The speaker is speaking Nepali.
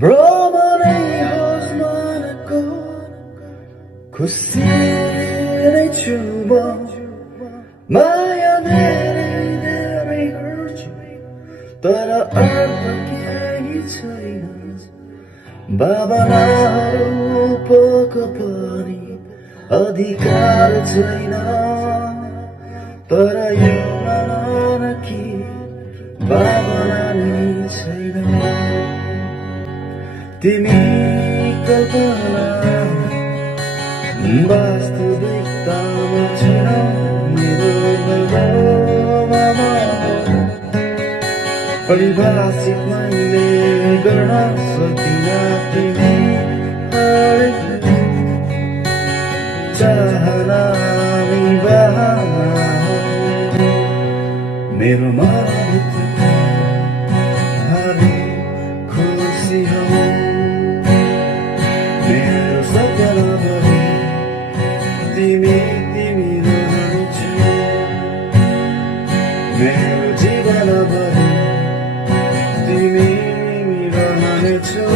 भ्रम नै होस् मनको, खुसी नै छु म, माया धेरै धेरै गर्छु, तर अर्थ केही छैन। भावनाहरू पको पनि अधिकार छैन, तर यो मन कि भावना नै छैन। तिमी कल्पना वास्तविकतामा छैन, मेरो गल्पमा परिभाषित मैले गर्न सकिनँ। तिमी हरेक चाहना नै बहाना हो, मेरो मनभित्र हरेक खुसी हो। मेरो सपनाभरि तिमी तिमी रहनेछु, मेरो जीवनभरि तिमी रहनेछु।